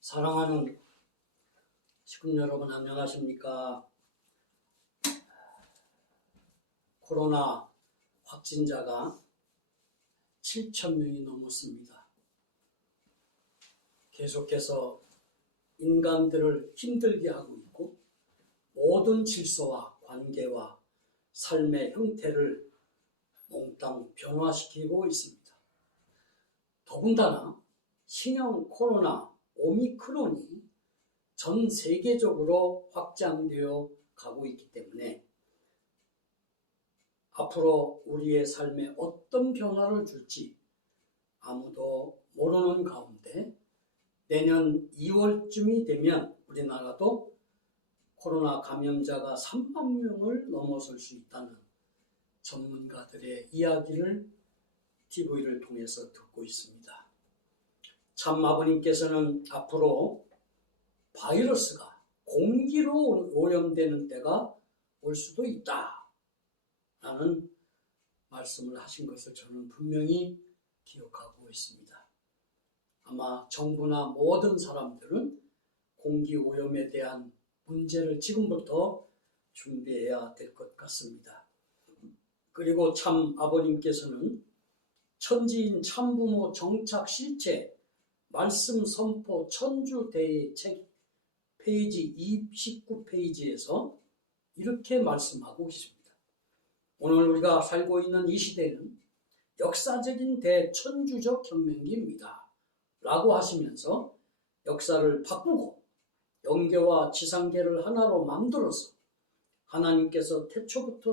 사랑하는 식구 여러분 안녕하십니까? 코로나 확진자가 7,000명이 넘었습니다. 계속해서 인간들을 힘들게 하고 있고 모든 질서와 관계와 삶의 형태를 몽땅 변화시키고 있습니다. 더군다나 신형 코로나 오미크론이 전 세계적으로 확장되어 가고 있기 때문에 앞으로 우리의 삶에 어떤 변화를 줄지 아무도 모르는 가운데 내년 2월쯤이 되면 우리나라도 코로나 감염자가 3만 명을 넘어설 수 있다는 전문가들의 이야기를 TV를 통해서 듣고 있습니다. 참 아버님께서는 앞으로 바이러스가 공기로 오염되는 때가 올 수도 있다 라는 말씀을 하신 것을 저는 분명히 기억하고 있습니다. 아마 정부나 모든 사람들은 공기 오염에 대한 문제를 지금부터 준비해야 될 것 같습니다. 그리고 참 아버님께서는 천지인 참부모 정착 실체 말씀 선포 천주대의 책 페이지 29페이지에서 이렇게 말씀하고 계십니다. 오늘 우리가 살고 있는 이 시대는 역사적인 대천주적 혁명기입니다. 라고 하시면서 역사를 바꾸고 영계와 지상계를 하나로 만들어서 하나님께서 태초부터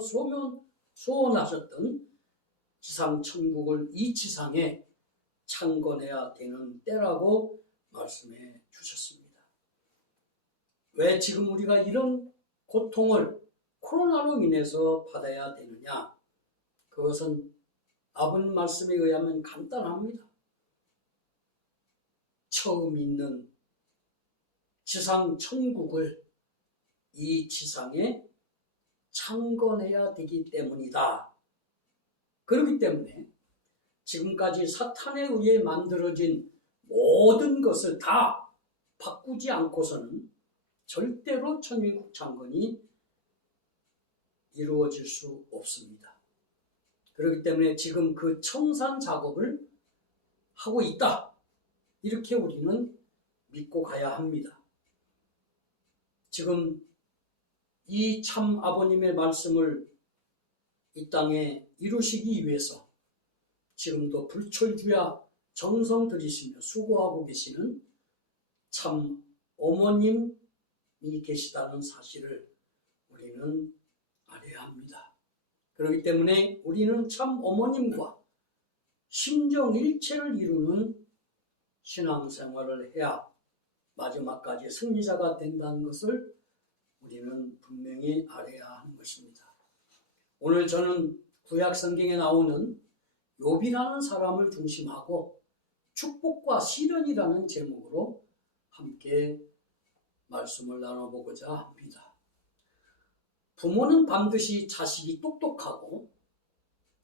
소원하셨던 지상천국을 이 지상에 창건해야 되는 때라고 말씀해 주셨습니다. 왜 지금 우리가 이런 고통을 코로나로 인해서 받아야 되느냐? 그것은 아버님 말씀에 의하면 간단합니다. 처음 있는 지상천국을 이 지상에 창건해야 되기 때문이다. 그렇기 때문에 지금까지 사탄에 의해 만들어진 모든 것을 다 바꾸지 않고서는 절대로 천일국 창건이 이루어질 수 없습니다. 그렇기 때문에 지금 그 청산 작업을 하고 있다. 이렇게 우리는 믿고 가야 합니다. 지금 이 참 아버님의 말씀을 이 땅에 이루시기 위해서 지금도 불철주야 정성 들이시며 수고하고 계시는 참 어머님이 계시다는 사실을 우리는 알아야 합니다. 그렇기 때문에 우리는 참 어머님과 심정일체를 이루는 신앙생활을 해야 마지막까지 승리자가 된다는 것을 우리는 분명히 알아야 하는 것입니다. 오늘 저는 구약 성경에 나오는 욥이라는 사람을 중심하고 축복과 시련이라는 제목으로 함께 말씀을 나눠보고자 합니다. 부모는 반드시 자식이 똑똑하고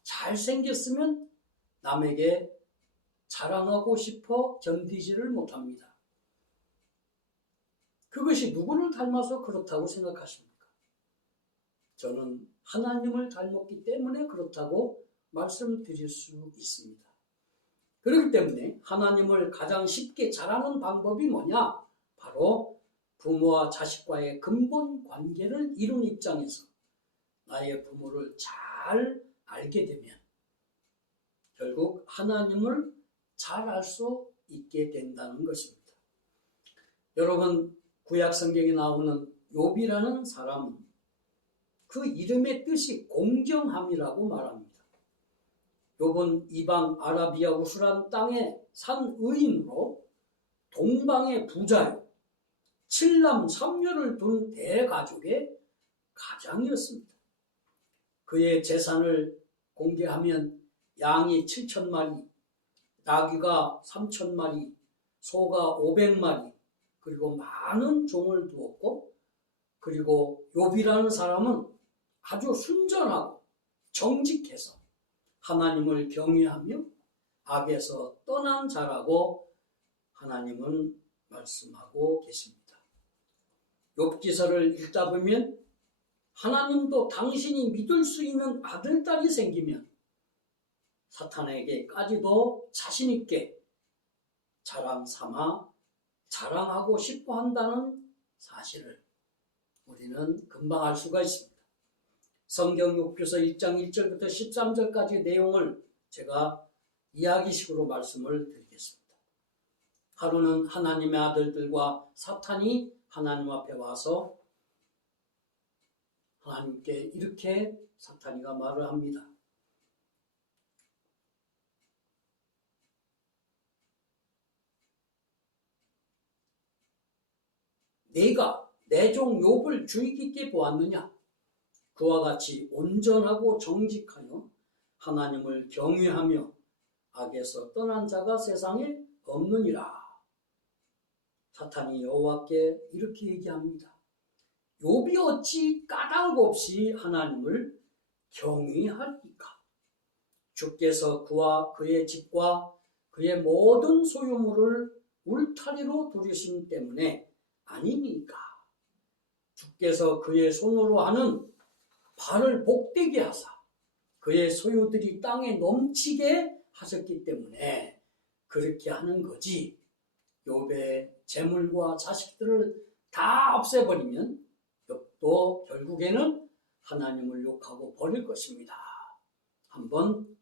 잘생겼으면 남에게 자랑하고 싶어 견디지를 못합니다. 그것이 누구를 닮아서 그렇다고 생각하십니까? 저는 하나님을 닮았기 때문에 그렇다고 말씀드릴 수 있습니다. 그렇기 때문에 하나님을 가장 쉽게 자랑하는 방법이 뭐냐? 바로 부모와 자식과의 근본 관계를 이룬 입장에서 나의 부모를 잘 알게 되면 결국 하나님을 잘 알 수 있게 된다는 것입니다. 여러분, 구약 성경에 나오는 욥이라는 사람은 그 이름의 뜻이 공정함이라고 말합니다. 욥은 이방 아라비아 우수란 땅에 산 의인으로 동방의 부자요 7남 3녀를 둔 대가족의 가장이었습니다. 그의 재산을 공개하면 양이 7,000마리, 나귀가 3,000마리, 소가 500마리, 그리고 많은 종을 두었고, 그리고 욥이라는 사람은 아주 순전하고 정직해서 하나님을 경외하며 악에서 떠난 자라고 하나님은 말씀하고 계십니다. 욥기서를 읽다 보면 하나님도 당신이 믿을 수 있는 아들, 딸이 생기면 사탄에게까지도 자신 있게 자랑 삼아 자랑하고 싶어 한다는 사실을 우리는 금방 알 수가 있습니다. 성경 욥기서 1장 1절부터 13절까지의 내용을 제가 이야기식으로 말씀을 드리겠습니다. 하루는 하나님의 아들들과 사탄이 하나님 앞에 와서 하나님께 이렇게 사탄이가 말을 합니다. 네가 내 종 욥을 주의 깊게 보았느냐? 그와 같이 온전하고 정직하여 하나님을 경외하며 악에서 떠난 자가 세상에 없느니라. 사탄이 여호와께 이렇게 얘기합니다. 욥이 어찌 까닭 없이 하나님을 경외하리까? 주께서 그와 그의 집과 그의 모든 소유물을 울타리로 두르신 때문에 아니니까. 주께서 그의 손으로 하는 발을 복되게 하사 그의 소유들이 땅에 넘치게 하셨기 때문에 그렇게 하는 거지. 욥의 재물과 자식들을 다 없애버리면 욥도 결국에는 하나님을 욕하고 버릴 것입니다. 한번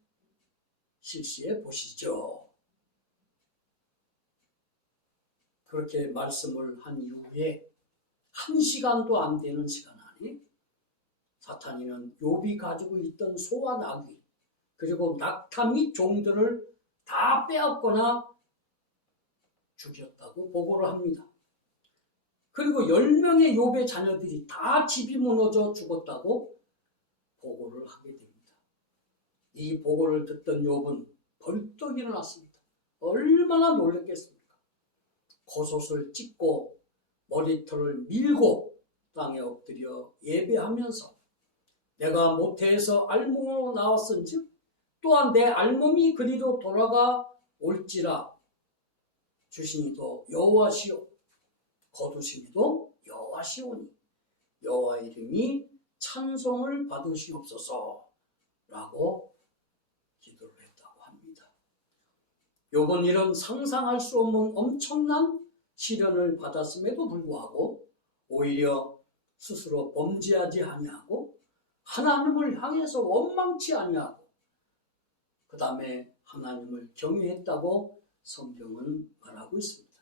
실시해 보시죠. 그렇게 말씀을 한 이후에 1시간도 안 되는 시간 안에 사탄이는 욥이 가지고 있던 소와 나귀 그리고 낙타 및 종들을 다 빼앗거나 죽였다고 보고를 합니다. 그리고 10명의 욥의 자녀들이 다 집이 무너져 죽었다고 보고를 하게 됩니다. 이 보고를 듣던 욥은 벌떡 일어났습니다. 얼마나 놀랐겠습니까? 겉옷을 찢고 머리털을 밀고 땅에 엎드려 예배하면서 내가 모태에서 알몸으로 나왔은즉 또한 내 알몸이 그리로 돌아가 올지라. 주시니도 여호와시오 거두시니도 여호와시오니 여호와 이름이 찬송을 받으시옵소서 라고 기도를 했다고 합니다. 욥은 이런 상상할 수 없는 엄청난 시련을 받았음에도 불구하고 오히려 스스로 범죄하지 아니하고 하나님을 향해서 원망치 아니하고 그 다음에 하나님을 경외했다고 성경은 말하고 있습니다.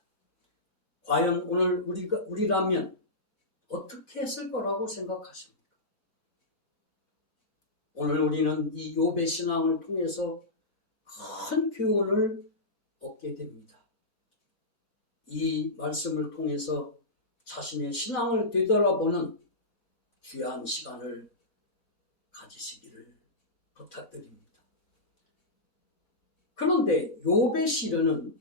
과연 오늘 우리라면 어떻게 했을 거라고 생각하십니까? 오늘 우리는 이 욥의 신앙을 통해서 큰 교훈을 얻게 됩니다. 이 말씀을 통해서 자신의 신앙을 되돌아보는 귀한 시간을 가지시기를 부탁드립니다. 그런데 욥의 시련은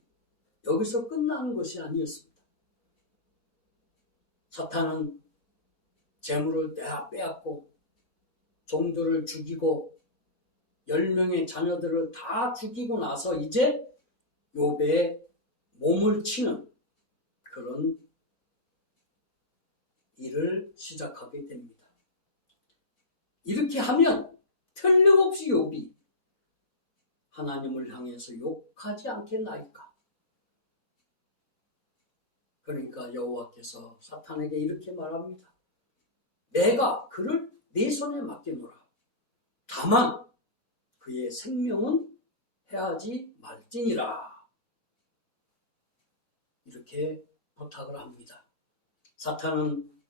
여기서 끝나는 것이 아니었습니다. 사탄은 재물을 다 빼앗고 종들을 죽이고 10명의 자녀들을 다 죽이고 나서 이제 욥의 몸을 치는 그런 일을 시작하게 됩니다. 이렇게 하면 틀림없이 욥이 하나님을 향해서 욕하지 않겠나이까? 그러니까 여호와께서 사탄에게 이렇게 말합니다. 내가 그를 네 손에 맡겨놓으라. 다만 그의 생명은 해하지 말지니라. 이렇게 부탁을 합니다. 사탄은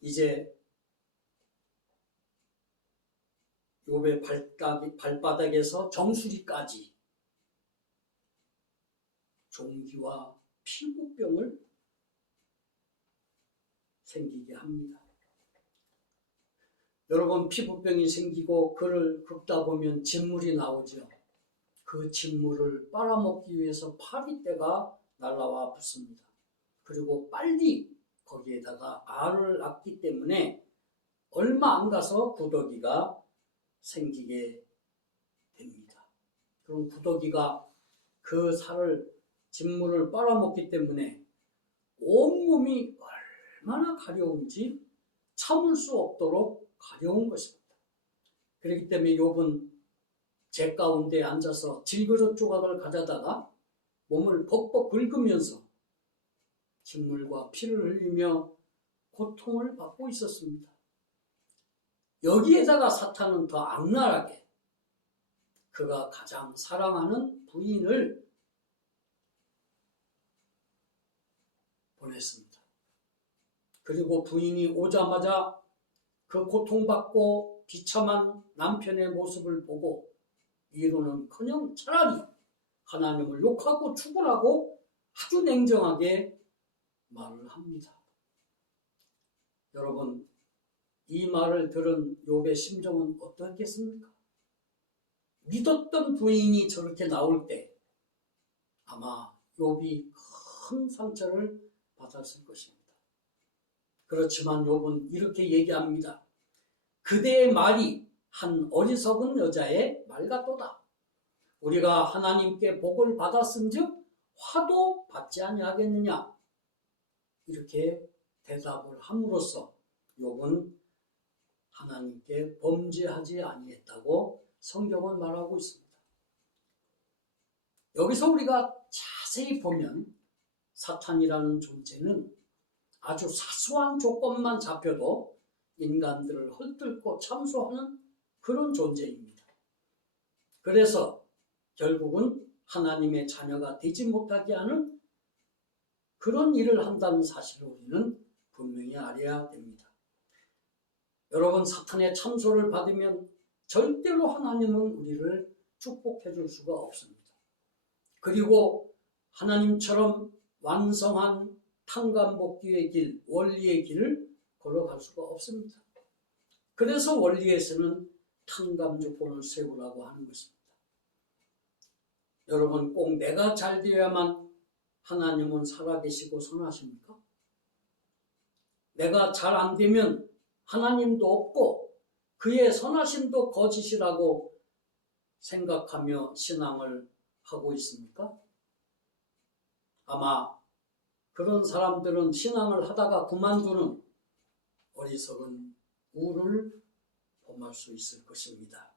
이제 욥의 발바닥에서 정수리까지 종기와 피부병을 생기게 합니다. 여러분, 피부병이 생기고 그를 긁다 보면 진물이 나오죠. 그 진물을 빨아먹기 위해서 파리떼가 날라와 붙습니다. 그리고 빨리 거기에다가 알을 낳기 때문에 얼마 안 가서 구더기가 생기게 됩니다. 그럼 구더기가 그 살을 진물을 빨아먹기 때문에 온몸이 얼마나 가려운지 참을 수 없도록 가려운 것입니다. 그렇기 때문에 욥은 재 가운데 앉아서 질그릇 조각을 가져다가 몸을 벅벅 긁으면서 진물과 피를 흘리며 고통을 받고 있었습니다. 여기에다가 사탄은 더 악랄하게 그가 가장 사랑하는 부인을 보냈습니다. 그리고 부인이 오자마자 그 고통받고 비참한 남편의 모습을 보고 위로는커녕 차라리 하나님을 욕하고 죽으라고 아주 냉정하게 말을 합니다. 여러분, 이 말을 들은 욥의 심정은 어떻겠습니까? 믿었던 부인이 저렇게 나올 때 아마 욥이 큰 상처를 받았을 것입니다. 그렇지만 욥은 이렇게 얘기합니다. 그대의 말이 한 어리석은 여자의 말 같도다. 우리가 하나님께 복을 받았은즉 화도 받지 아니하겠느냐. 이렇게 대답을 함으로써 욥은 하나님께 범죄하지 아니했다고 성경은 말하고 있습니다. 여기서 우리가 자세히 보면 사탄이라는 존재는 아주 사소한 조건만 잡혀도 인간들을 헐뜯고 참소하는 그런 존재입니다. 그래서 결국은 하나님의 자녀가 되지 못하게 하는 그런 일을 한다는 사실을 우리는 분명히 알아야 됩니다. 여러분, 사탄의 참소를 받으면 절대로 하나님은 우리를 축복해 줄 수가 없습니다. 그리고 하나님처럼 완성한 탕감복귀의 길, 원리의 길을 걸어갈 수가 없습니다. 그래서 원리에서는 탕감 조건을 세우라고 하는 것입니다. 여러분, 꼭 내가 잘 되어야만 하나님은 살아계시고 선하십니까? 내가 잘 안 되면 하나님도 없고 그의 선하심도 거짓이라고 생각하며 신앙을 하고 있습니까? 아마 그런 사람들은 신앙을 하다가 그만두는 어리석은 우를 범할 수 있을 것입니다.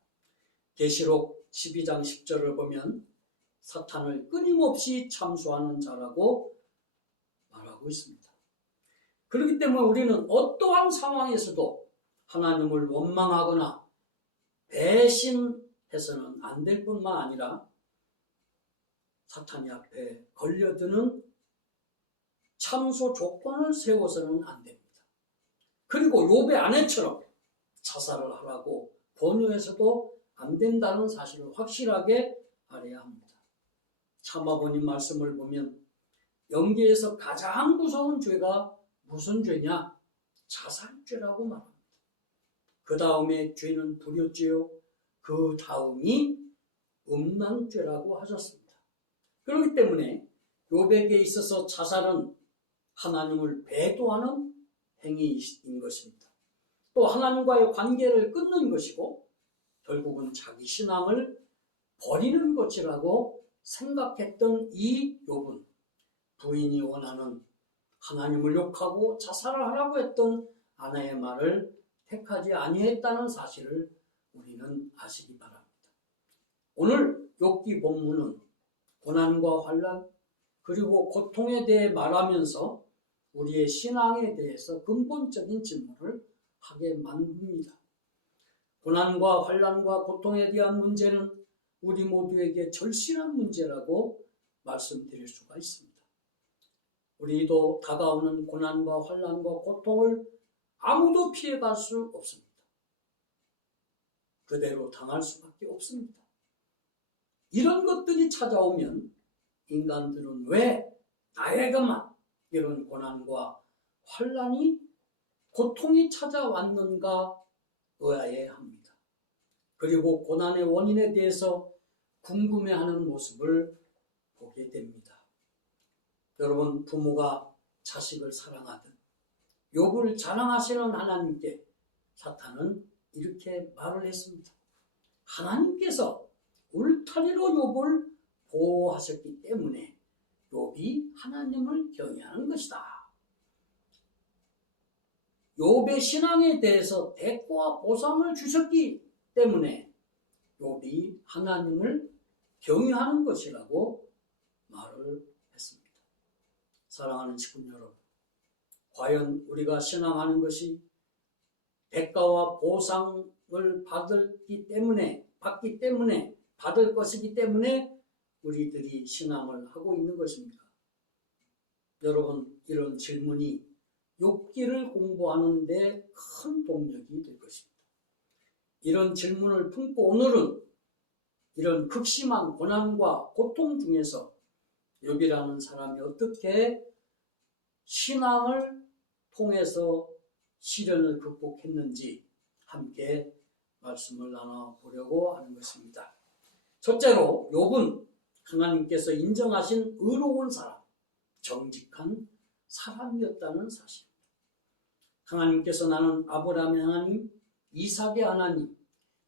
계시록 12장 10절을 보면 사탄을 끊임없이 참소하는 자라고 말하고 있습니다. 그렇기 때문에 우리는 어떠한 상황에서도 하나님을 원망하거나 배신해서는 안 될 뿐만 아니라 사탄이 앞에 걸려드는 참소 조건을 세워서는 안 됩니다. 그리고 욥의 아내처럼 자살을 하라고 권유해서도 안 된다는 사실을 확실하게 알아야 합니다. 참아보님 말씀을 보면 영계에서 가장 무서운 죄가 무슨 죄냐? 자살죄라고 말합니다. 그 다음에 죄는 불효죄요. 그 다음이 음란죄라고 하셨습니다. 그렇기 때문에 욥에게 있어서 자살은 하나님을 배도하는 행위인 것입니다. 또 하나님과의 관계를 끊는 것이고 결국은 자기 신앙을 버리는 것이라고 생각했던 이 욥은 부인이 원하는 하나님을 욕하고 자살을 하라고 했던 아내의 말을 택하지 아니했다는 사실을 우리는 아시기 바랍니다. 오늘 욥기 본문은 고난과 환난 그리고 고통에 대해 말하면서 우리의 신앙에 대해서 근본적인 질문을 하게 만듭니다. 고난과 환난과 고통에 대한 문제는 우리 모두에게 절실한 문제라고 말씀드릴 수가 있습니다. 우리도 다가오는 고난과 환난과 고통을 아무도 피해갈 수 없습니다. 그대로 당할 수밖에 없습니다. 이런 것들이 찾아오면 인간들은 왜 나에게만 이런 고난과 환난이 고통이 찾아왔는가 의아해야 합니다. 그리고 고난의 원인에 대해서 궁금해하는 모습을 보게 됩니다. 여러분, 부모가 자식을 사랑하듯 욥을 자랑하시는 하나님께 사탄은 이렇게 말을 했습니다. 하나님께서 울타리로 욥을 보호하셨기 때문에 욥이 하나님을 경외하는 것이다. 욥의 신앙에 대해서 대가와 보상을 주셨기 때문에 욥이 하나님을 경외하는 것이라고 말을 했습니다. 사랑하는 친구 여러분, 과연 우리가 신앙하는 것이 대가와 보상을 받기 때문에 받을 것이기 때문에 우리들이 신앙을 하고 있는 것입니까? 여러분, 이런 질문이 욥기를 공부하는 데 큰 동력이 될 것입니다. 이런 질문을 품고 오늘은 이런 극심한 고난과 고통 중에서 욥이라는 사람이 어떻게 신앙을 통해서 시련을 극복했는지 함께 말씀을 나눠보려고 하는 것입니다. 첫째로 욥은 하나님께서 인정하신 의로운 사람, 정직한 사람이었다는 사실입니다. 하나님께서 나는 아브라함의 하나님, 이삭의 하나님,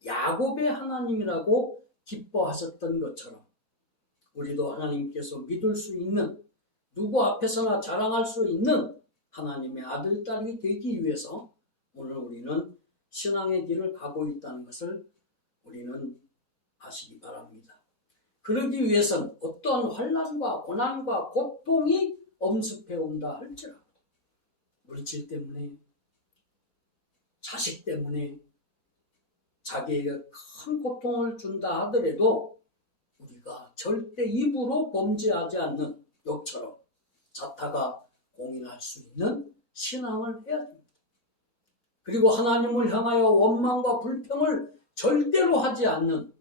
야곱의 하나님이라고 기뻐하셨던 것처럼 우리도 하나님께서 믿을 수 있는, 누구 앞에서나 자랑할 수 있는 하나님의 아들, 딸이 되기 위해서 오늘 우리는 신앙의 길을 가고 있다는 것을 우리는 아시기 바랍니다. 그러기 위해서는 어떠한 환난과 고난과 고통이 엄습해 온다 할지라도 물질 때문에, 자식 때문에 자기에게 큰 고통을 준다 하더라도 우리가 절대 입으로 범죄하지 않는 욥처럼 자타가 공인할 수 있는 신앙을 해야 됩니다. 그리고 하나님을 향하여 원망과 불평을 절대로 하지 않는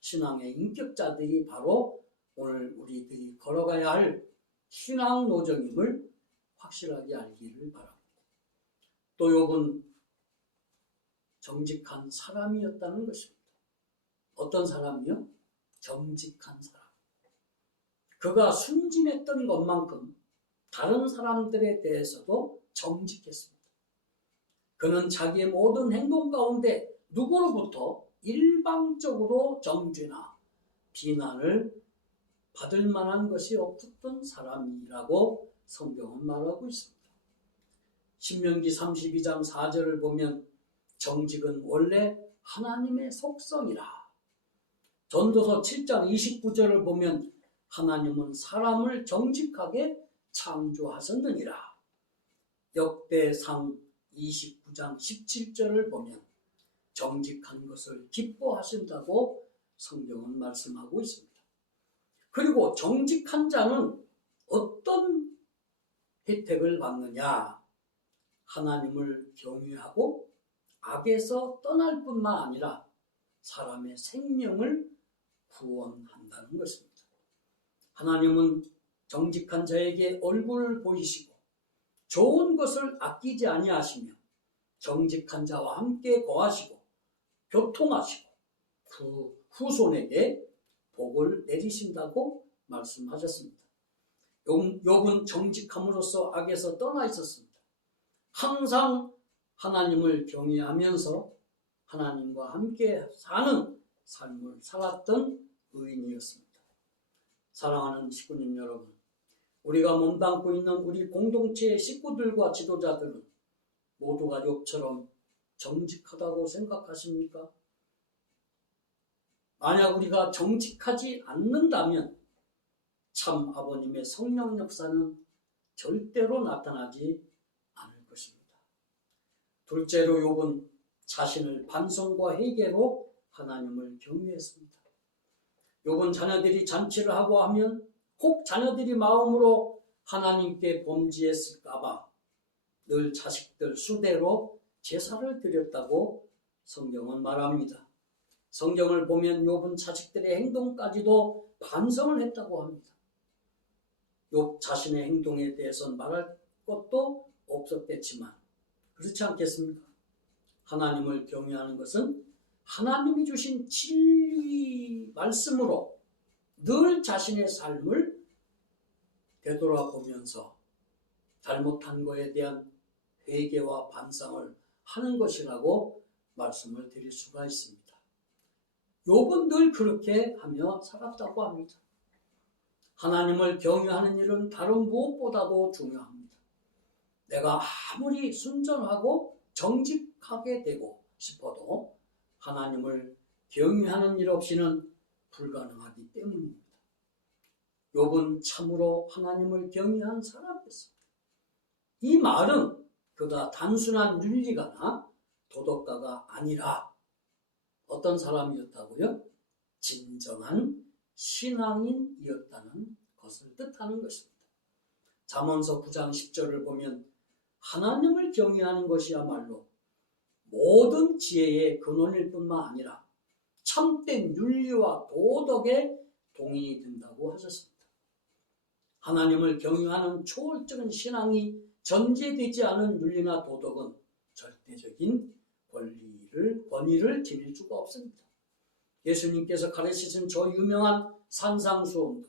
신앙의 인격자들이 바로 오늘 우리들이 걸어가야 할 신앙 노정임을 확실하게 알기를 바랍니다. 또 욥은 정직한 사람이었다는 것입니다. 어떤 사람이요? 정직한 사람. 그가 순진했던 것만큼 다른 사람들에 대해서도 정직했습니다. 그는 자기의 모든 행동 가운데 누구로부터 일방적으로 정죄나 비난을 받을 만한 것이 없었던 사람이라고 성경은 말하고 있습니다. 신명기 32장 4절을 보면 정직은 원래 하나님의 속성이라. 전도서 7장 29절을 보면 하나님은 사람을 정직하게 창조하셨느니라. 역대상 29장 17절을 보면 정직한 것을 기뻐하신다고 성경은 말씀하고 있습니다. 그리고 정직한 자는 어떤 혜택을 받느냐? 하나님을 경외하고 악에서 떠날 뿐만 아니라 사람의 생명을 구원한다는 것입니다. 하나님은 정직한 자에게 얼굴을 보이시고 좋은 것을 아끼지 아니하시며 정직한 자와 함께 거하시고 교통하시고 그 후손에게 복을 내리신다고 말씀하셨습니다. 욥은 정직함으로써 악에서 떠나 있었습니다. 항상 하나님을 경외하면서 하나님과 함께 사는 삶을 살았던 의인이었습니다. 사랑하는 식구님 여러분, 우리가 몸담고 있는 우리 공동체의 식구들과 지도자들은 모두가 욥처럼 정직하다고 생각하십니까? 만약 우리가 정직하지 않는다면 참 아버님의 성령 역사는 절대로 나타나지 않을 것입니다. 둘째로 욥은 자신을 반성과 회개로 하나님을 경외했습니다. 욥은 자녀들이 잔치를 하고 하면 혹 자녀들이 마음으로 하나님께 범죄했을까봐 늘 자식들 수대로 제사를 드렸다고 성경은 말합니다. 성경을 보면 욥은 자식들의 행동까지도 반성을 했다고 합니다. 욥 자신의 행동에 대해서는 말할 것도 없었겠지만 그렇지 않겠습니까? 하나님을 경외하는 것은 하나님이 주신 진리 말씀으로 늘 자신의 삶을 되돌아보면서 잘못한 것에 대한 회개와 반성을 하는 것이라고 말씀을 드릴 수가 있습니다. 욥은 늘 그렇게 하며 살았다고 합니다. 하나님을 경외하는 일은 다른 무엇보다도 중요합니다. 내가 아무리 순전하고 정직하게 되고 싶어도 하나님을 경외하는 일 없이는 불가능하기 때문입니다. 욥은 참으로 하나님을 경외한 사람이었습니다. 이 말은 그가 단순한 윤리가나 도덕가가 아니라 어떤 사람이었다고요? 진정한 신앙인이었다는 것을 뜻하는 것입니다. 잠언서 9장 10절을 보면 하나님을 경외하는 것이야말로 모든 지혜의 근원일 뿐만 아니라 참된 윤리와 도덕의 동인이 된다고 하셨습니다. 하나님을 경외하는 초월적인 신앙이 전제되지 않은 윤리나 도덕은 절대적인 권위를 지닐 수가 없습니다. 예수님께서 가르치신 저 유명한 산상수훈도,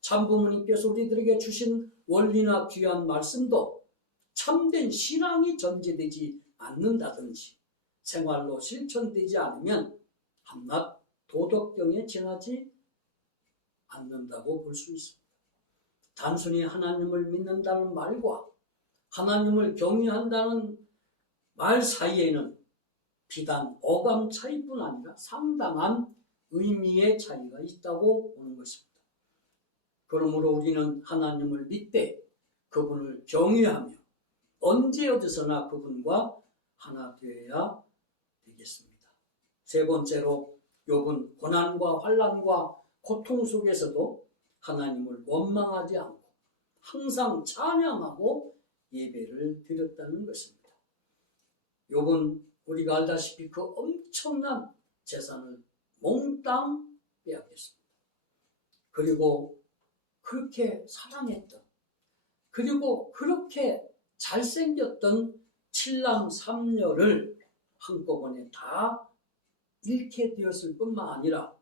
참부모님께서 우리들에게 주신 원리나 귀한 말씀도 참된 신앙이 전제되지 않는다든지 생활로 실천되지 않으면 한낱 도덕경에 지나지 않는다고 볼 수 있습니다. 단순히 하나님을 믿는다는 말과 하나님을 경외한다는 말 사이에는 비단 어감 차이뿐 아니라 상당한 의미의 차이가 있다고 보는 것입니다. 그러므로 우리는 하나님을 믿되 그분을 경외하며 언제 어디서나 그분과 하나 되어야 되겠습니다. 세 번째로 욥은 고난과 환난과 고통 속에서도 하나님을 원망하지 않고 항상 찬양하고 예배를 드렸다는 것입니다. 욥은 우리가 알다시피 그 엄청난 재산을 몽땅 빼앗겼습니다. 그리고 그렇게 사랑했던, 그리고 그렇게 잘생겼던 7남 3녀를 한꺼번에 다 잃게 되었을 뿐만 아니라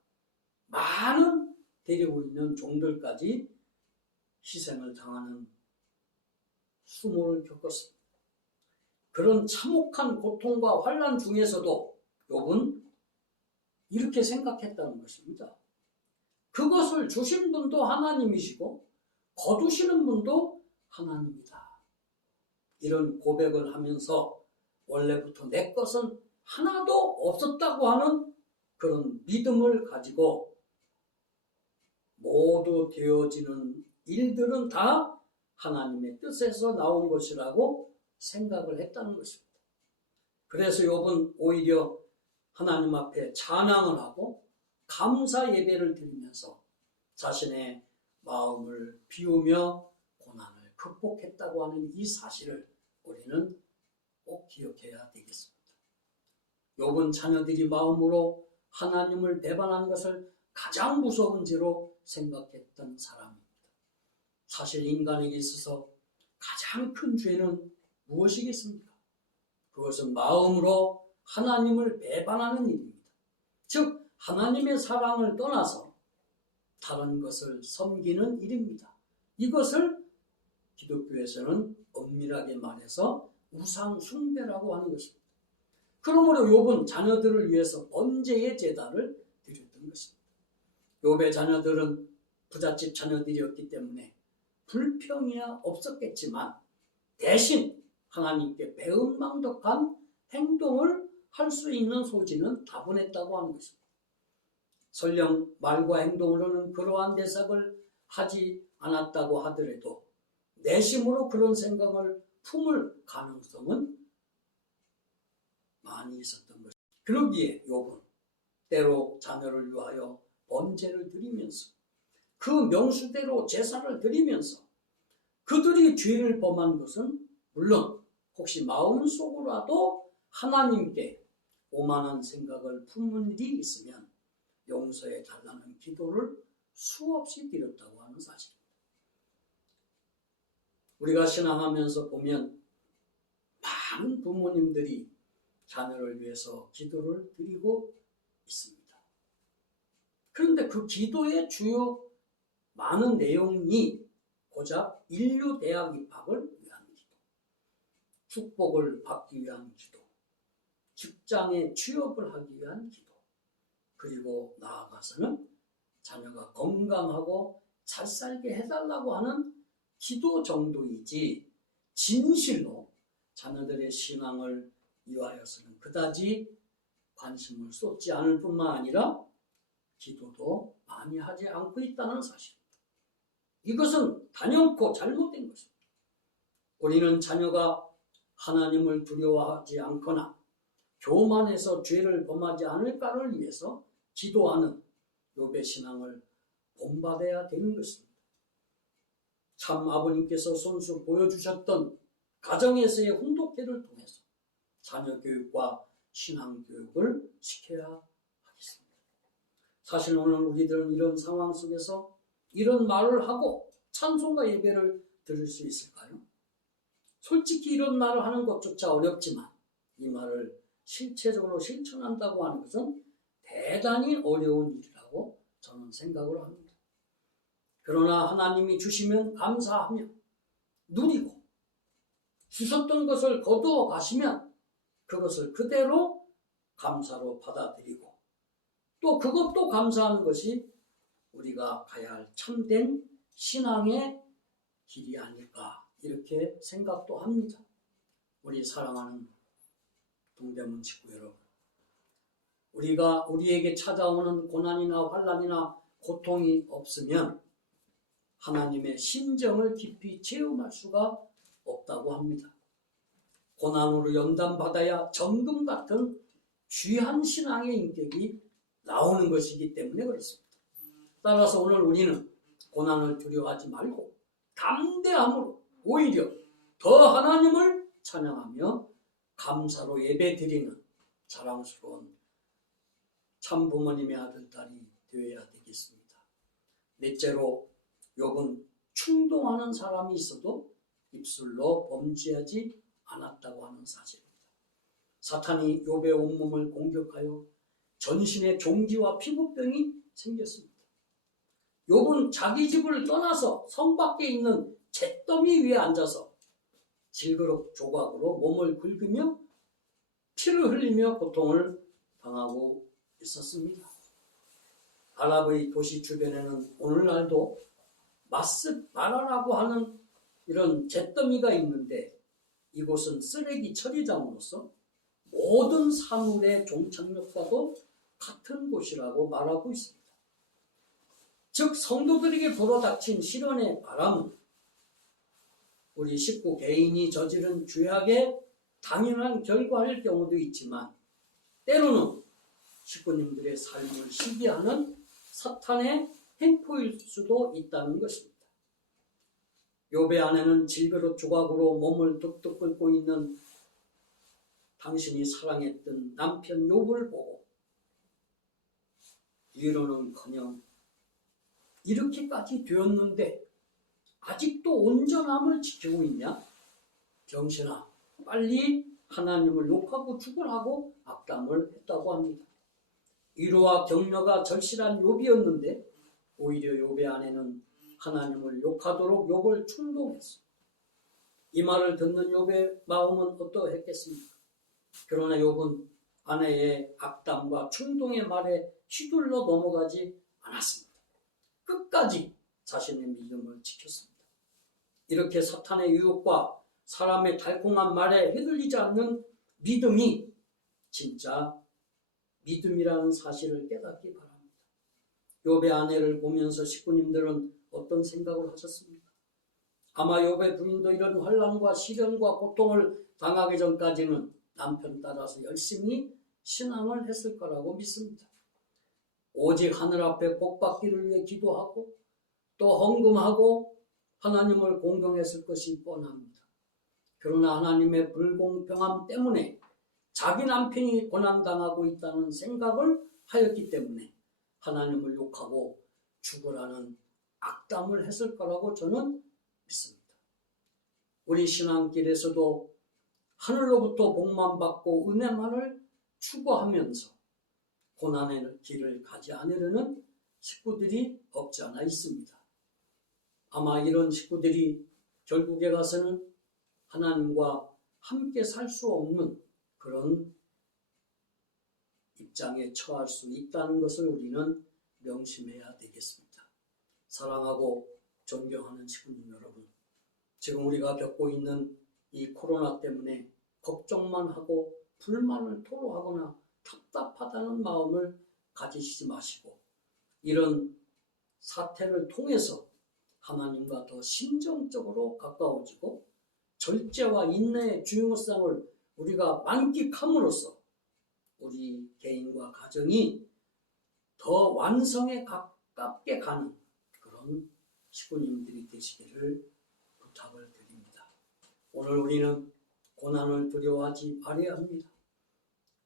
많은 데리고 있는 종들까지 희생을 당하는 수모를 겪었습니다. 그런 참혹한 고통과 환난 중에서도 욥은 이렇게 생각했다는 것입니다. 그것을 주신 분도 하나님이시고 거두시는 분도 하나님이다. 이런 고백을 하면서 원래부터 내 것은 하나도 없었다고 하는 그런 믿음을 가지고 모두 되어지는 일들은 다 하나님의 뜻에서 나온 것이라고 생각을 했다는 것입니다. 그래서 욥은 오히려 하나님 앞에 찬양을 하고 감사 예배를 드리면서 자신의 마음을 비우며 고난을 극복했다고 하는 이 사실을 우리는 꼭 기억해야 되겠습니다. 욥은 자녀들이 마음으로 하나님을 배반한 것을 가장 무서운 죄로 생각했던 사람입니다. 사실 인간에게 있어서 가장 큰 죄는 무엇이겠습니까? 그것은 마음으로 하나님을 배반하는 일입니다. 즉 하나님의 사랑을 떠나서 다른 것을 섬기는 일입니다. 이것을 기독교에서는 엄밀하게 말해서 우상 숭배라고 하는 것입니다. 그러므로 욥은 자녀들을 위해서 번제의 제단을 드렸던 것입니다. 욥의 자녀들은 부잣집 자녀들이었기 때문에 불평이야 없었겠지만 대신 하나님께 배은망덕한 행동을 할 수 있는 소지는 다분했다고 하는 것입니다. 설령 말과 행동으로는 그러한 대sak을 하지 않았다고 하더라도 내심으로 그런 생각을 품을 가능성은 많이 있었던 것입니다. 그러기에 욥은 때로 자녀를 위하여 번제를 드리면서 그 명수대로 제사를 드리면서 그들이 죄를 범한 것은 물론 혹시 마음속으로라도 하나님께 오만한 생각을 품은 일이 있으면 용서해 달라는 기도를 수없이 드렸다고 하는 사실입니다. 우리가 신앙하면서 보면 많은 부모님들이 자녀를 위해서 기도를 드리고 있습니다. 그런데 그 기도의 주요 많은 내용이 고작 인류 대학 입학을 위한 기도, 축복을 받기 위한 기도, 직장에 취업을 하기 위한 기도, 그리고 나아가서는 자녀가 건강하고 잘 살게 해달라고 하는 기도 정도이지 진실로 자녀들의 신앙을 이와여서는 그다지 관심을 쏟지 않을 뿐만 아니라 기도도 많이 하지 않고 있다는 사실입니다. 이것은 단연코 잘못된 것입니다. 우리는 자녀가 하나님을 두려워하지 않거나 교만해서 죄를 범하지 않을까를 위해서 기도하는 욥의 신앙을 본받아야 되는 것입니다. 참 아버님께서 손수 보여주셨던 가정에서의 훈독회를 통해서 자녀 교육과 신앙 교육을 시켜야 하겠습니다. 사실 오늘 우리들은 이런 상황 속에서 이런 말을 하고 찬송과 예배를 드릴 수 있을까요? 솔직히 이런 말을 하는 것조차 어렵지만 이 말을 실체적으로 실천한다고 하는 것은 대단히 어려운 일이라고 저는 생각을 합니다. 그러나 하나님이 주시면 감사하며 누리고 주셨던 것을 거두어 가시면 그것을 그대로 감사로 받아들이고 또 그것도 감사하는 것이 우리가 가야 할 참된 신앙의 길이 아닐까 이렇게 생각도 합니다. 우리 사랑하는 동대문 식구 여러분, 우리가 우리에게 찾아오는 고난이나 환난이나 고통이 없으면 하나님의 심정을 깊이 체험할 수가 없다고 합니다. 고난으로 연단받아야 정금 같은 귀한 신앙의 인격이 나오는 것이기 때문에 그렇습니다. 따라서 오늘 우리는 고난을 두려워하지 말고 담대함으로 오히려 더 하나님을 찬양하며 감사로 예배드리는 자랑스러운 참 부모님의 아들, 딸이 되어야 되겠습니다. 넷째로 욥은 충동하는 사람이 있어도 입술로 범죄하지 않았다고 하는 사실입니다. 사탄이 욥의 온몸을 공격하여 전신에 종기와 피부병이 생겼습니다. 욥은 자기 집을 떠나서 성 밖에 있는 잿더미 위에 앉아서 질그릇 조각으로 몸을 긁으며 피를 흘리며 고통을 당하고 있었습니다. 아랍의 도시 주변에는 오늘날도 마스바라라고 하는 이런 잿더미가 있는데 이곳은 쓰레기 처리장으로서 모든 사물의 종착역과도 같은 곳이라고 말하고 있습니다. 즉 성도들에게 불어닥친 시련의 바람은 우리 식구 개인이 저지른 죄악의 당연한 결과일 경우도 있지만 때로는 식구님들의 삶을 시기하는 사탄의 행포일 수도 있다는 것입니다. 욥의 아내는 질그릇 조각으로 몸을 뚝뚝 끓고 있는 당신이 사랑했던 남편 욥을 보고 이로는커녕 이렇게까지 되었는데 아직도 온전함을 지키고 있냐? 병신아, 빨리 하나님을 욕하고 죽으라고 악담을 했다고 합니다. 위로와 격려가 절실한 욥이었는데 오히려 욥의 아내는 하나님을 욕하도록 욥을 충동했습니다. 이 말을 듣는 욥의 마음은 어떠했겠습니까? 그러나 욥은 아내의 악담과 충동의 말에 휘둘러 넘어가지 않았습니다. 끝까지 자신의 믿음을 지켰습니다. 이렇게 사탄의 유혹과 사람의 달콤한 말에 휘둘리지 않는 믿음이 진짜 믿음이라는 사실을 깨닫기 바랍니다. 욥의 아내를 보면서 식구님들은 어떤 생각을 하셨습니까? 아마 욥의 부인도 이런 환난과 시련과 고통을 당하기 전까지는 남편 따라서 열심히 신앙을 했을 거라고 믿습니다. 오직 하늘 앞에 복 받기를 위해 기도하고 또 헌금하고 하나님을 공경했을 것이 뻔합니다. 그러나 하나님의 불공평함 때문에 자기 남편이 고난당하고 있다는 생각을 하였기 때문에 하나님을 욕하고 죽으라는 악담을 했을 거라고 저는 믿습니다. 우리 신앙길에서도 하늘로부터 복만 받고 은혜만을 추구하면서 고난의 길을 가지 않으려는 식구들이 없지 않아 있습니다. 아마 이런 식구들이 결국에 가서는 하나님과 함께 살 수 없는 그런 입장에 처할 수 있다는 것을 우리는 명심해야 되겠습니다. 사랑하고 존경하는 식구님 여러분, 지금 우리가 겪고 있는 이 코로나 때문에 걱정만 하고 불만을 토로하거나 답답하다는 마음을 가지시지 마시고 이런 사태를 통해서 하나님과 더 심정적으로 가까워지고 절제와 인내의 중요성을 우리가 만끽함으로써 우리 개인과 가정이 더 완성에 가깝게 가는 그런 식구님들이 되시기를 부탁을 드립니다. 오늘 우리는 고난을 두려워하지 말아야 합니다.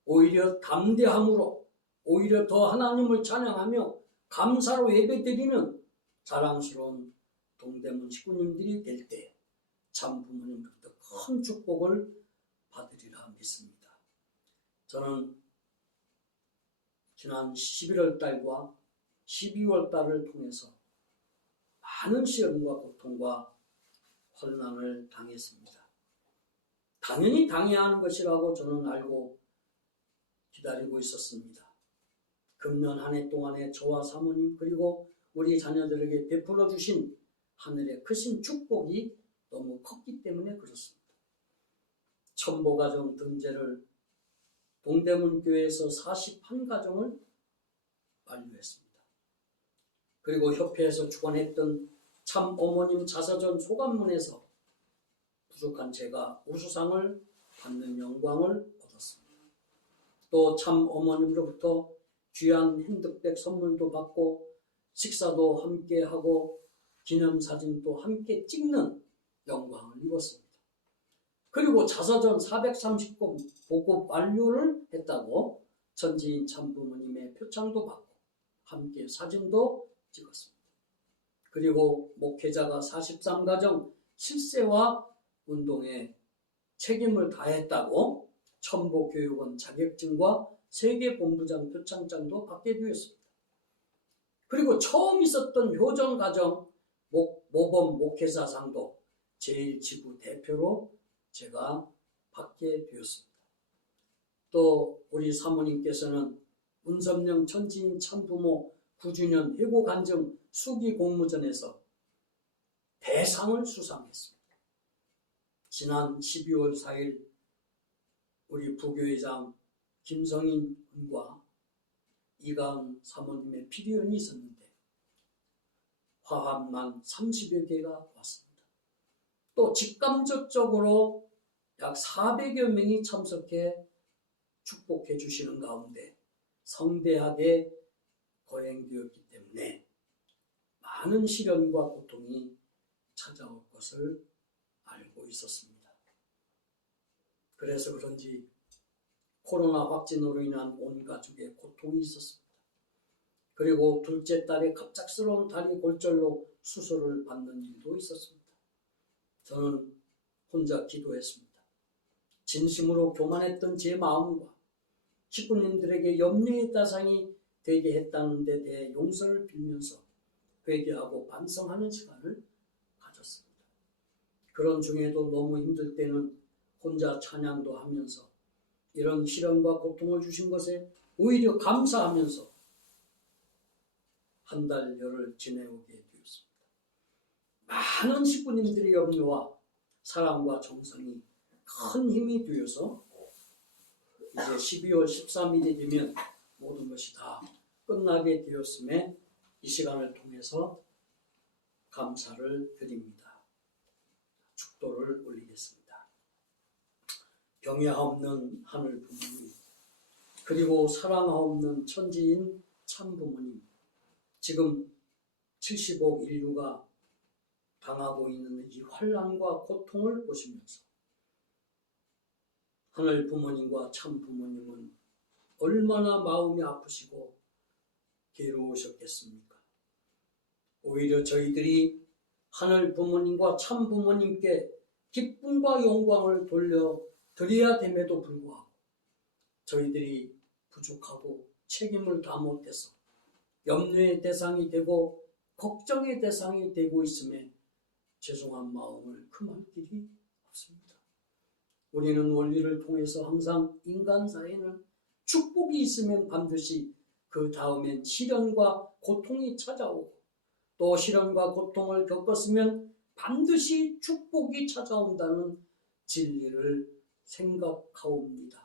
오히려 담대함으로 오히려 더 하나님을 찬양하며 감사로 예배드리는 자랑스러운 동대문 식구님들이 될 때 참 부모님부터 큰 축복을 받으리라 믿습니다. 저는 지난 11월 달과 12월 달을 통해서 많은 시련과 고통과 혼란을 당했습니다. 당연히 당해야 하는 것이라고 저는 알고 기다리고 있었습니다. 금년 한 해 동안에 저와 사모님 그리고 우리 자녀들에게 베풀어 주신 하늘의 크신 축복이 너무 컸기 때문에 그렇습니다. 첨보가정 등재를 동대문교회에서 41가정을 완료했습니다. 그리고 협회에서 주관했던 참 어머님 자서전 소감문에서 부족한 제가 우수상을 받는 영광을 얻었습니다. 또 참 어머님으로부터 귀한 핸드백 선물도 받고 식사도 함께 하고 기념사진도 함께 찍는 영광을 입었습니다. 그리고 자서전 430권 보급 완료를 했다고 천지인 참부모님의 표창도 받고 함께 사진도 찍었습니다. 그리고 목회자가 43가정 실세와 운동에 책임을 다했다고 첨보교육원 자격증과 세계본부장 표창장도 받게 되었습니다. 그리고 처음 있었던 효정가정 모범 목회자상도 제1지부 대표로 제가 받게 되었습니다. 또 우리 사모님께서는 문선명 천지인 참부모 9주년 회고간증 수기 공모전에서 대상을 수상했습니다. 지난 12월 4일 우리 부교회장 김성인 군과 이가은 사모님의 필요연이 있었는데 화합만 30여 개가 왔습니다. 또 직감적으로 약 400여 명이 참석해 축복해 주시는 가운데 성대하게 거행되었기 때문에 많은 시련과 고통이 찾아올 것을 알고 있었습니다. 그래서 그런지 코로나 확진으로 인한 온 가족의 고통이 있었습니다. 그리고 둘째 딸의 갑작스러운 다리 골절로 수술을 받는 일도 있었습니다. 저는 혼자 기도했습니다. 진심으로 교만했던 제 마음과 식구님들에게 염려의 대상이 되게 했다는 데 대해 용서를 빌면서 회개하고 반성하는 시간을 가졌습니다. 그런 중에도 너무 힘들 때는 혼자 찬양도 하면서 이런 시련과 고통을 주신 것에 오히려 감사하면서 한 달여를 지내오게 되었습니다. 많은 식구님들의 염려와 사랑과 정성이 큰 힘이 되어서 이제 12월 13일이 되면 모든 것이 다 끝나게 되었음에 이 시간을 통해서 감사를 드립니다. 축도를 올리겠습니다. 경외하옵는 하늘 부모님, 그리고 사랑하옵는 천지인 참 부모님, 지금 70억 인류가 당하고 있는 이 환난과 고통을 보시면서 하늘 부모님과 참 부모님은 얼마나 마음이 아프시고 괴로우셨겠습니까? 오히려 저희들이 하늘 부모님과 참 부모님께 기쁨과 영광을 돌려드려야 됨에도 불구하고 저희들이 부족하고 책임을 다 못해서 염려의 대상이 되고 걱정의 대상이 되고 있음에 죄송한 마음을 금할 길이 없습니다. 우리는 원리를 통해서 항상 인간 사회는 축복이 있으면 반드시 그 다음엔 시련과 고통이 찾아오고 또 시련과 고통을 겪었으면 반드시 축복이 찾아온다는 진리를 생각하옵니다.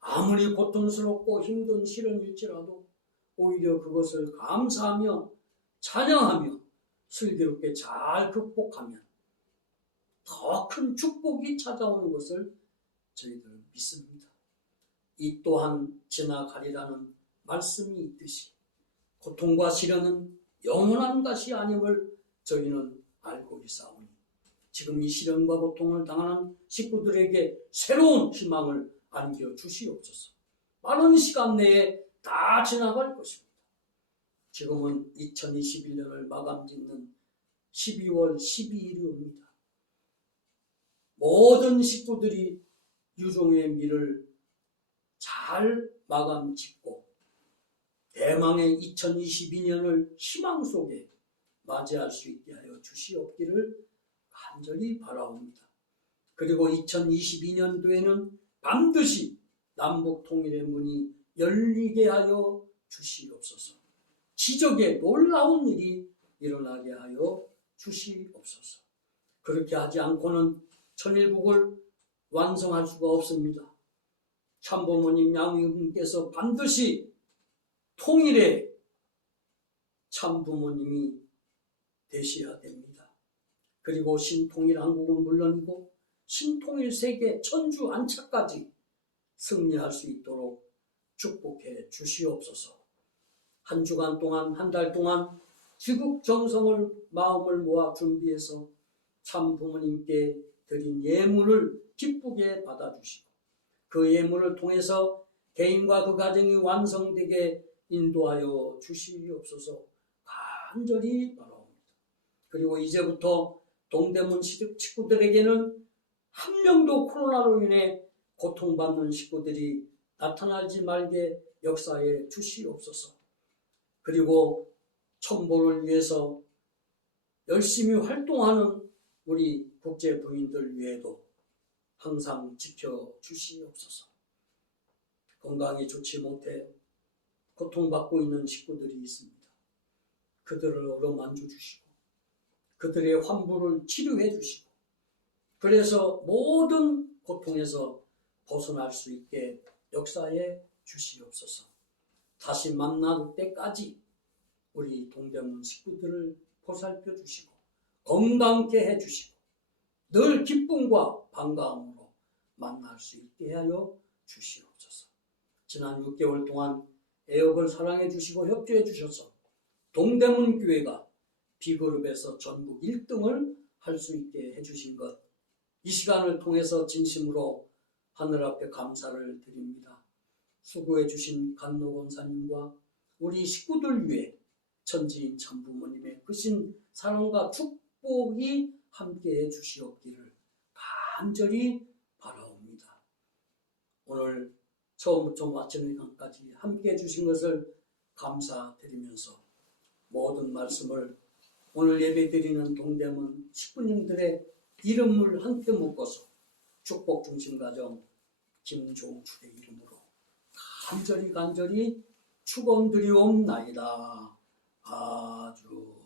아무리 고통스럽고 힘든 시련일지라도 오히려 그것을 감사하며 찬양하며 슬기롭게 잘 극복하면 더 큰 축복이 찾아오는 것을 저희들은 믿습니다. 이 또한 지나가리라는 말씀이 있듯이 고통과 시련은 영원한 것이 아님을 저희는 알고 있사오니 지금 이 시련과 고통을 당하는 식구들에게 새로운 희망을 안겨주시옵소서. 빠른 시간 내에 다 지나갈 것입니다. 지금은 2021년을 마감짓는 12월 12일이 옵니다. 모든 식구들이 유종의 미를 잘 마감 짓고 대망의 2022년을 희망 속에 맞이할 수 있게 하여 주시옵기를 간절히 바라옵니다. 그리고 2022년도에는 반드시 남북 통일의 문이 열리게 하여 주시옵소서. 기적의 놀라운 일이 일어나게 하여 주시옵소서. 그렇게 하지 않고는 천일국을 완성할 수가 없습니다. 참부모님 양위군께서 반드시 통일의 참부모님이 되셔야 됩니다. 그리고 신통일 한국은 물론이고 신통일 세계 천주 안착까지 승리할 수 있도록 축복해 주시옵소서. 한 주간 동안, 한 달 동안 지극정성을 마음을 모아 준비해서 참부모님께 드린 예물을 기쁘게 받아주시고 그 예물을 통해서 개인과 그 가정이 완성되게 인도하여 주시옵소서 간절히 바라옵니다. 그리고 이제부터 동대문 식구들에게는 한 명도 코로나로 인해 고통받는 식구들이 나타나지 말게 역사해 주시옵소서. 그리고 첨보를 위해서 열심히 활동하는 우리 국제 부인들 위에도 항상 지켜주시옵소서. 건강이 좋지 못해 고통받고 있는 식구들이 있습니다. 그들을 어루만져 주시고 그들의 환부를 치료해 주시고 그래서 모든 고통에서 벗어날 수 있게 역사해 주시옵소서. 다시 만날 때까지 우리 동대문 식구들을 보살펴 주시고 건강케 해 주시고 늘 기쁨과 반가움으로 만날 수 있게 하여 주시옵소서. 지난 6개월 동안 애역을 사랑해 주시고 협조해 주셔서 동대문 교회가 B그룹에서 전국 1등을 할 수 있게 해주신 것, 이 시간을 통해서 진심으로 하늘 앞에 감사를 드립니다. 수고해 주신 간노 권사님과 우리 식구들 위해 천지인 참부모님의 크신 사랑과 축복이 함께해 주시옵기를 간절히 바라옵니다. 오늘 처음부터 마치는 시간까지 함께해 주신 것을 감사드리면서 모든 말씀을 오늘 예배드리는 동대문 식구님들의 이름을 함께 묶어서 축복 중심 가정 김종축의 이름으로 간절히 축원드리옵나이다. 아주